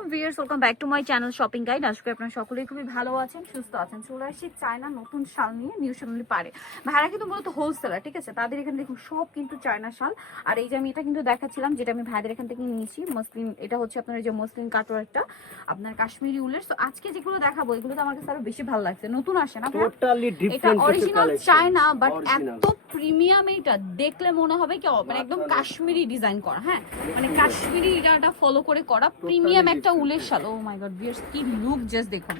আলাইকুম viewers welcome back to my channel shopping guide আজকে আপনারা সকলেই খুবই ভালো আছেন সুস্থ আছেন। চলে আসছি চায়না নতুন শাল নিয়ে নিউ পারে। ভাইরা কিন্তু মূলত হোলসেলার ঠিক আছে? তাদের এখানে দেখুন সব কিন্তু চায়না শাল। আর এই যে আমি এটা কিন্তু দেখাচ্ছিলাম যেটা আমি ভাইদের এখান থেকে নিয়েছি মসলিন এটা হচ্ছে আপনার যে মসলিন কাটোয়ারটা আপনার কাশ্মীরি উলের। তো আজকে যেগুলো দেখাবো এগুলো তো আমার কাছে আরও বেশি ভালো লাগছে। নতুন আসে না এটা অরিজিনাল চায়না বাট. এত প্রিমিয়াম এটা দেখলে মনে হবে কি মানে একদম কাশ্মীরি ডিজাইন করা হ্যাঁ? মানে কাশ্মীরি এটা ফলো করে করা প্রিমিয়াম একটা উলের শাল ও মাই গড বিয়ার্স কি লুক জাস্ট দেখুন।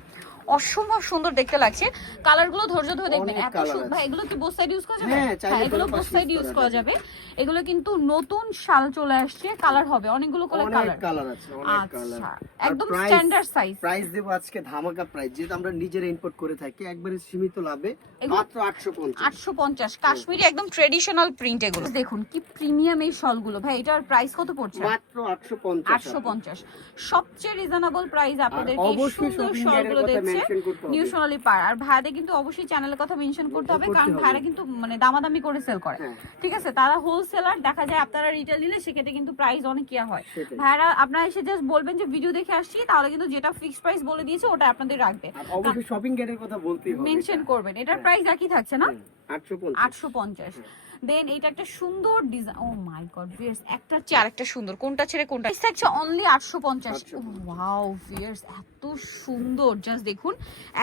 অসম্ভব সুন্দর দেখতে লাগছে। কালারগুলো ধৈর্য ধরে দেখবেন। এত সুন্দর ভাই এগুলো কি বোথ সাইড ইউজ করা যাবে? হ্যাঁ, হ্যাঁ এগুলো বোথ সাইড ইউজ করা যাবে। এগুলো কিন্তু নতুন শাল চলে আসছে কালার হবে। অনেকগুলো কালার কালার আছে অনেক কালার আচ্ছা একদম স্ট্যান্ডার্ড সাইজ প্রাইস দেব আজকে ধামাকা প্রাইস যেটা আমরা নিজেরা ইম্পোর্ট করে থাকি একবারে সীমিত লাভে মাত্র 850 আটশো পঞ্চাশ। কাশ্মীরি একদম ট্রেডিশনাল প্রিন্ট এগুলো। দেখুন কি প্রিমিয়াম এই শলগুলো। ভাই এটার প্রাইস কত পড়ছে? মাত্র 850 আটশো পঞ্চাশ। সবচেয়ে রিজনেবল প্রাইস আর আপনাদেরকে এই সুন্দর শপিং এর শলগুলো কথা করতে নিউ সোনালি পার আর ভাইদের কিন্তু অবশ্যই চ্যানেলের কথা মেনশন করতে হবে কারণ। ভাইরা কিন্তু মানে দামাদামি করে সেল করে। হ্যাঁ। ঠিক আছে? তারা হোলসেলার দেখা যায় আপনারা রিটেল নিলে সেক্ষেত্রে কিন্তু প্রাইস অনেক ইয়া হয়। ভাইরা আপনারা এসে জাস্ট বলবেন যে ভিডিও দেখে আসছি তাহলে কিন্তু যেটা ফিক্সড প্রাইস বলে দিয়েছে ওটা আপনাদের রাখবে। অবশ্যই শপিং গেটের কথা বলতেই হবে। মেনশন করবেন। এটার হ্যাঁ। প্রাইস একই থাকছে না? হুম, 850 আটশো পঞ্চাশ। দেন এটা একটা সুন্দর design oh my god viewers একটা চেয়ে আরেকটা সুন্দর। কোনটা ছেড়ে কোনটা? Price থাকছে অনলি আটশো পঞ্চাশ। 850 ওয়াও ভিয়ার্স এত সুন্দর। জাস্ট দেখুন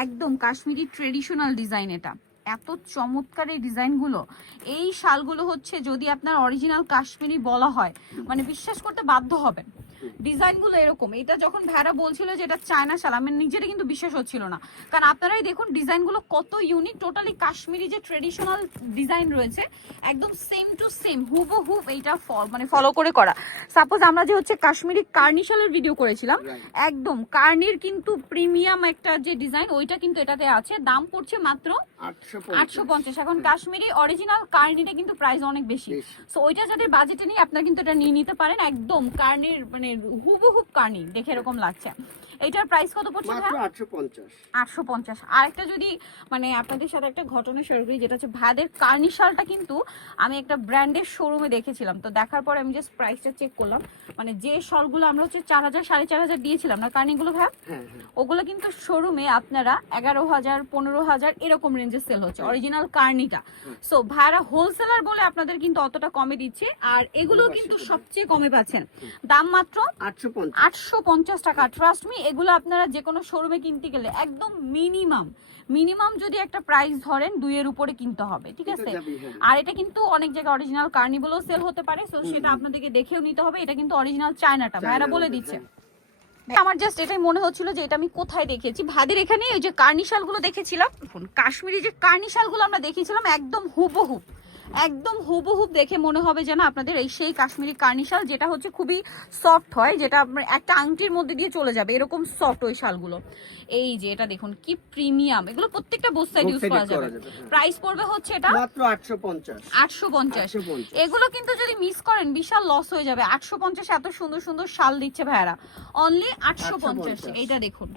একদম কাশ্মীরি ট্রেডিশনাল ডিজাইন এটা। এত চমৎকার এই ডিজাইনগুলো। এই শালগুলো হচ্ছে যদি আপনার অরিজিনাল কাশ্মীরি বলা হয় মানে বিশ্বাস করতে বাধ্য হবেন। ডিজাইনগুলো এরকম। এটা যখন ভাইরা বলছিল যে এটা চায়না শাল আমার নিজের কিন্তু বিশ্বাস হচ্ছিল না। কারণ আপনারাই দেখুন ডিজাইনগুলো কত ইউনিক টোটালি কাশ্মীরি যে ট্রেডিশনাল ডিজাইন রয়েছে একদম সেম টু সেম হুবহু এইটা ফল- মানে ফলো করে করা। সাপোজ আমরা যে হচ্ছে কাশ্মীরি কার্নিশালের ভিডিও করেছিলাম একদম কার্নির কিন্তু প্রিমিয়াম একটা যে ডিজাইন ওইটা কিন্তু এটাতে আছে। দাম পড়ছে মাত্র আটশো পঞ্চাশ। এখন কাশ্মীরি অরিজিনাল কার্নিটা কিন্তু প্রাইস অনেক বেশি। বেশি। সো ওইটা যাদের বাজেটে নেই আপনারা কিন্তু এটা নিয়ে নিতে পারেন। একদম কার্নির মানে হুবহুব কানি দেখে এরকম লাগছে। এটার প্রাইস কত পড়ছে মাত্র ভাইয়া? 850 আটশো পঞ্চাশ। আরেকটা যদি মানে আপনাদের সাথে একটা ঘটনা শেয়ার করি যেটা হচ্ছে ভাইদের কার্নি শালটা কিন্তু আমি একটা ব্র্যান্ডের শোরুমে দেখেছিলাম। তো দেখার পরে আমি জাস্ট প্রাইসটা চেক করলাম। মানে যে শালগুলো আমরা হচ্ছে চার হাজার সাড়ে চার হাজার দিয়েছিলাম না কার্নিগুলো ভাই হ্যাঁ হ্যাঁ। ওগুলো কিন্তু শোরুমে আপনারা এগারো হাজার পনেরো হাজার এরকম রেঞ্জে সেল হচ্ছে অরিজিনাল কার্নিটা। সো ভাইরা হোলসেলার বলে আপনাদের কিন্তু অতটা কমে দিচ্ছে আর এগুলো কিন্তু সবচেয়ে কমে পাচ্ছেন। দাম মাত্র 850 আটশো পঞ্চাশ টাকা। ট্রাস্ট মি এগুলো আপনারা যে কোনো শোরুমে কিনতে গেলে একদম মিনিমাম মিনিমাম যদি একটা প্রাইস ধরেন দুইয়ের উপরে কিনতে হবে ঠিক আছে? হ্যাঁ। আর এটা কিন্তু অনেক জায়গায় অরিজিনাল কার্নিভেলও সেল হতে পারে সো সেটা আপনাদেরকে দেখেও নিতে হবে এটা কিন্তু অরিজিনাল চায়নাটা ভাইরা বলে দিচ্ছে। হ্যাঁ। আমার জাস্ট এটাই মনে হচ্ছিল যে এটা আমি কোথায় দেখেছি? ভাদের এখানে ওই যে কার্নিশালগুলো দেখেছিলাম কাশ্মীরি যে কার্নিশালগুলো আমরা দেখেছিলাম একদম হুবহুব একদম হুবহুব দেখে মনে হবে যেন আপনাদের এই সেই কাশ্মীরি কার্নিশাল যেটা হচ্ছে খুবই সফট হয় যেটা একটা আংটির মধ্যে দিয়ে চলে যাবে এরকম সফট ওই শালগুলো। এই যে এটা দেখুন কি প্রিমিয়াম এগুলো প্রত্যেকটা বোথ সাইড ইউজ করা যাবে। যাবে, হ্যাঁ। প্রাইস পড়বে হচ্ছে এটা মাত্র 850 আটশো পঞ্চাশ। 850 এগুলো কিন্তু যদি মিস করেন বিশাল লস হয়ে যাবে। আটশো পঞ্চাশ এত সুন্দর সুন্দর শাল দিচ্ছে ভাইয়ারা। অনলি আটশো পঞ্চাশ 850 এইটা দেখুন।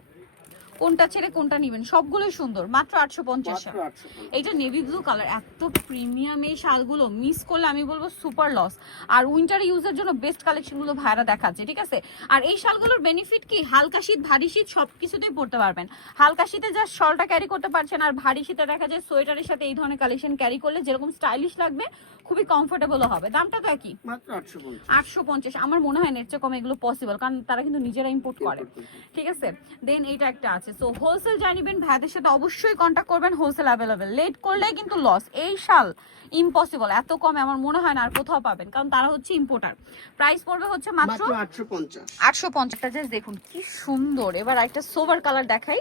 কোনটা ছেড়ে কোনটা নিবেন? সবগুলোই সুন্দর মাত্র আটশো পঞ্চাশ মাত্র 850 এইটা নেভি ব্লু কালার এত প্রিমিয়াম এই শালগুলো। মিস করলে আমি বলব সুপার লস আর উইন্টার ইউজের জন্য বেস্ট কালেকশনগুলো ভাইরা দেখাচ্ছে ঠিক আছে? আর এই শালগুলোর বেনিফিট কি? হালকা শীত ভারী শীত সব কিছুতেই পড়তে পারবেন। হালকা শীতে জাস্ট শলটা ক্যারি করতে পারছেন আর ভারী শীতে দেখা যায় সোয়েটারের সাথে এই ধরনের কালেকশন ক্যারি করলে যেরকম স্টাইলিশ লাগবে খুবই কমফোর্টেবলও হবে। দামটা তো একই। মাত্র 850 আটশো পঞ্চাশ। আমার মনে হয় না এর চেয়ে কম এগুলো পসিবল কারণ তারা কিন্তু নিজেরা ইম্পোর্ট করে। করে। ঠিক আছে? দেন এইটা একটা আছে সো হোলসেল জানিবেন ভাইদের সাথে অবশ্যই কন্ট্যাক্ট করবেন হোলসেল অ্যাভেলেবেল লেট করলে কিন্তু লস এই শাল ইম্পসিবল এত কম আমার মনে হয় না আর কোথাও পাবেন কারণ তারা হচ্ছে ইম্পোর্টার প্রাইস পড়বে হচ্ছে মাত্র আটশো 850 আটশো পঞ্চাশটা জাস্ট দেখুন কি সুন্দর। এবার একটা সোভার কালার দেখাই।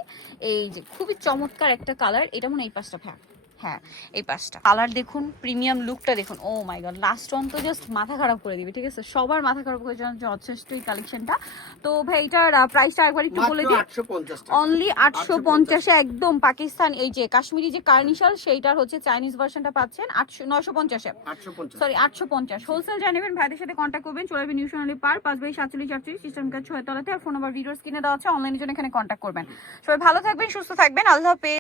এই যে খুবই চমৎকার একটা কালার এটা মনে হয় এই পাশটা ভ্যা হ্যাঁ এই পাশটা। কালার দেখুন প্রিমিয়াম লুকটা দেখুন। Oh my god last on তো জাস্ট মাথা খারাপ করে দিবে ঠিক আছে? সবার মাথা খারাপ করে যাওয়ার যথেষ্ট এই কালেকশনটা তো ভাই এটার প্রাইসটা একবার একটু বলে দিই। 850 অনলি আটশো পঞ্চাশে একদম পাকিস্তান এই যে কাশ্মীরি যে কার্নিশাল সেইটার হচ্ছে চাইনিজ ভার্সনটা পাচ্ছেন আটশো নয়শো পঞ্চাশে 850 সরি আটশো পঞ্চাশ। হোলসেল জানিবেন ভাইদের সাথে কন্ট্যাক্ট করবেন চলে যাবেন নিউ সোনালী পার পাঁচ বাই সাতচল্লিশ আটচল্লিশ সিস্টেম কাজ ছয় তলাতে আর ফোন নাম্বার ভিডিওস কিনে দেওয়া আছে অনলাইনের জন্য এখানে কন্ট্যাক্ট করবেন। সবাই ভালো থাকবেন সুস্থ থাকবেন আল্লাহ হাফেজ।